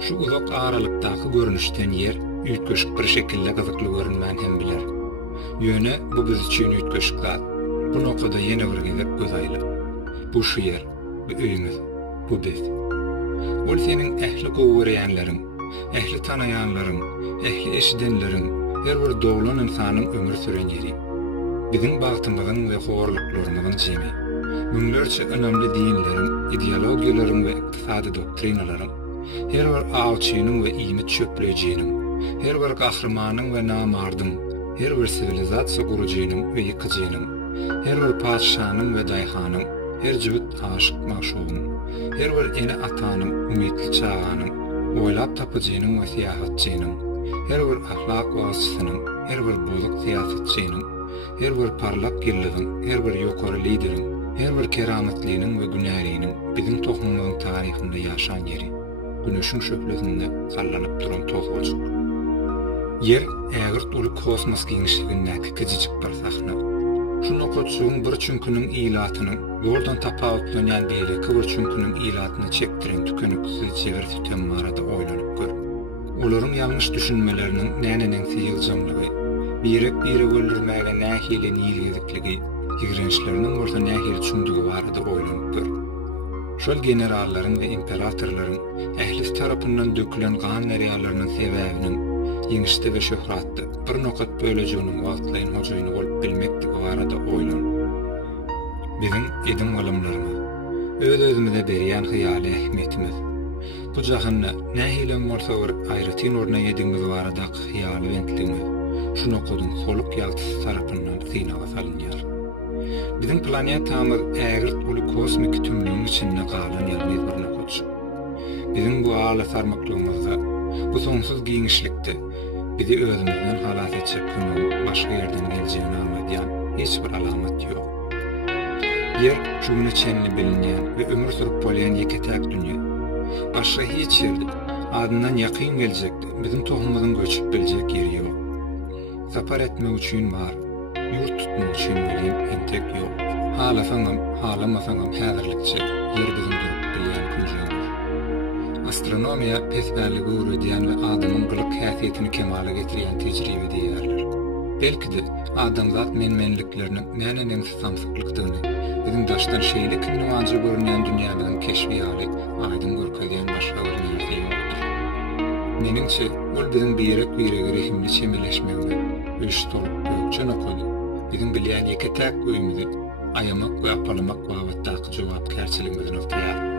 Şu uzak aralıkdaky görünüşden yer üýtgeşik bir şekilde gyzykly görünmän hem biler. Ýöne bu biz üçin üýtgeşikler. Bu noktada ýene bir gezek gözaýly. Bu şu yer, bu öýümüz, bu biz. Ol seniň ähli gowurýanlaryň, ähli tanaýanlaryň, ähli eşidenleriň, her bir doglan insanyň ömür süren ýeri. Biziň bagtymyzyň we horluklarymyzyň jemi. Müňlerçe önemli dinleriň, ideologiýalaryň we iqtisady doktrinalaryň, her bir awçynyň we iýmit çöplejiniň, her bir gahrymanyň we namardyň, her bir sivilizasiýa gurucynyň we ýykyjynyň, her bir padşanyň we daýhanyň, her jübit aşyk maşugyň, her bir ene atanyň umytly çağanyň, oýlap tapyjynyň we siýasatçynyň, her bir ahlak wasysynyň, her bir bozuk siýasatçynyň, her bir parlak gillediň, her bir ýokary lideriň, her bir kerametliğinin ve günäriniň bizim tohumumyzyň taryhynda ýaşan ýeri. Güneşiň şöhlesinde sallanıp duran tozgojuk. Yer ägirt uly kosmos giňişligindäki kijijik bir sahna. Şu nokatçygyň bir çünküniň ilatynyň ýoldan tapawutlanýan beýleki bir çünküniň ilatyny çekdiren tükeniksiz jebir tüten marada oýlanyp gör. Olaryň ýalňyş düşünmeleriniň nänenin syýyljamlygy, birek biri öldürmäge nähili niýilgizlikligi, ýigrençleriniň bolsa nähili düşündügi barada oýlanyp gör. Şol generallaryň we imperatorlaryň ähli tarapyndan dökülen gan nerýalarynyň sebäbiniň ýeňişde we şöhratda bir nokat bölejiginiň wagtlaýyn hojaýyny bolup bilmektigi barada oýlan. Biziň edim galymlarymy, öz-özümize berýän hyýaly ähmiýetimiz, bu jahanna nähili bolsa bir aýratyn orna ýediňiz barada hyýaly wentligimiz, şu nokadyň soluk ýagtysy tarapyndan synaga salynýar. Bizim planetamyz ägirt uly kosmik tümlüğün içinde galan ýalňyz bir nokatçy. Bizim bu aly sarmaklygymyzda, bu sonsuz giňişlikde bizi özümizden halas etjek günüň başga ýerden geljegini anlaýan hiç bir alamat ýok. Yer şuny çenli bilinýän we ömür sürup bolýan ýeketäk dünýä. Başga hiç ýerde adyndan ýakyn geljekde bizim tohumumyzyň göçüp biljek ýeri ýok. Sapar etmek üçin bar, yurt tutmak üçin bilen entek ýok. Halasaňam, halamasaňam häzirlikçe ýer bizim durup bilýän günjüňiz. Astronomiýa pesbärligi öwredýän we adamyň gylyk häsiýetini kemale getirýän tejribe diýerler. Belki de adamzat menmenlikleriniň nänenin samsyklygyny, bizim daşdan şeýle kinwanjy görünýän dünýämiziň keşfiýaly, aýdyn görkezýän başga bir nerse ýokdur. Menimçe, ol bizim birek rehimli çemeleşmegine, öş tolup gökçe nokady, bizim bilýän ýeketäk öýümüzi ayamak we apalamak wagtdaky jogapkärçiligimizni ortaya